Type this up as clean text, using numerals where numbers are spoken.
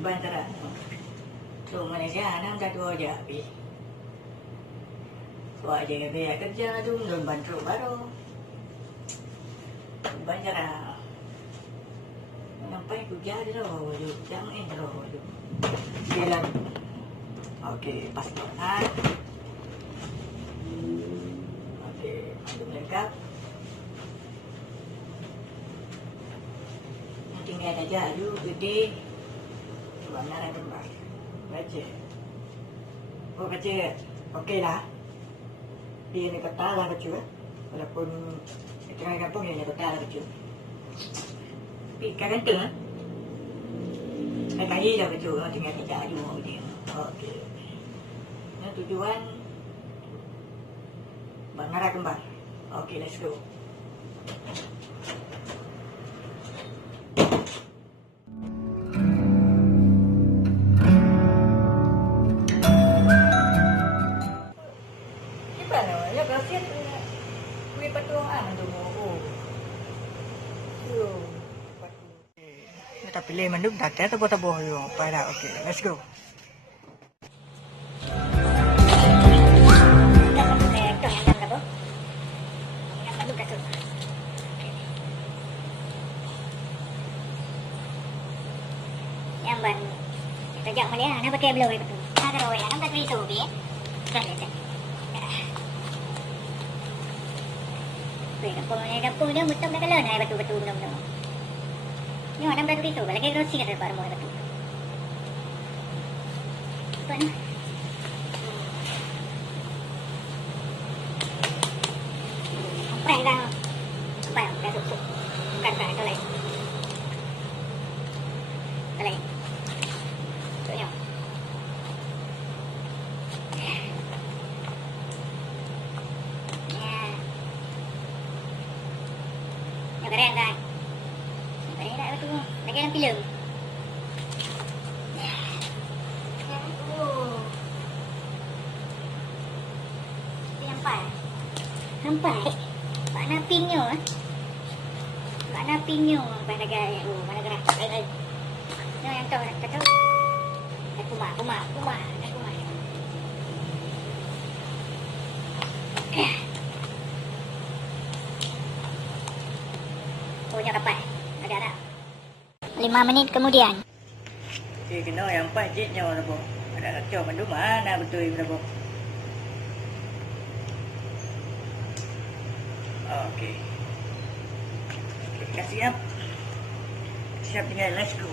Bantaran. So Malaysia anak dah 2 je habis. So aja biar kerja tu belum bantu baru. Bantaran. Nampak kerja dia loh, jangan loh. Jalan. Okey, pasport. Okey, ada lengkap. Tinggal aja dulu gede. Mana kembang. Baca. Oh baca. Okey lah. Dia ni kata lah baca. Walaupun tengah kampung dia ni kata lah baca. Tapi kadang tu kaya dah baca. Tinggal kerja dulu dia. Okey. Yang tujuan Banara Kembang. Okey, let's go. Kita pilih mendung tak ada tabo-tabo yo. Pada okey, let's go. Yang ban kita jak mana nak pakai belum itu. Ada roy, nak pakai itu bi. Dah dah. Dapur dia mutam dah kalah naik batu-batu benar-benar. Ni orang dah tu lagi grosi kata baru mau batu. Apa ni? Apa yang dah? Apa yang dah tu? Bukan tak itu lain. Lain. Tu yang. Keren kan? Keren tak betul? Lagi dalam filem. Nampak? Nampak? Pak Napinyo Pak Napinyo pada gaya. Oh, mana gerak? Ni yang tahu nak tahu. Kumar. Punya kapal. Ada. 5 menit kemudian. Okey, kena yang 4 jitnya orang bo. Ada kacau mandu mana betul ini bo. Okey. Okey, siap. Siap tinggal, let's go.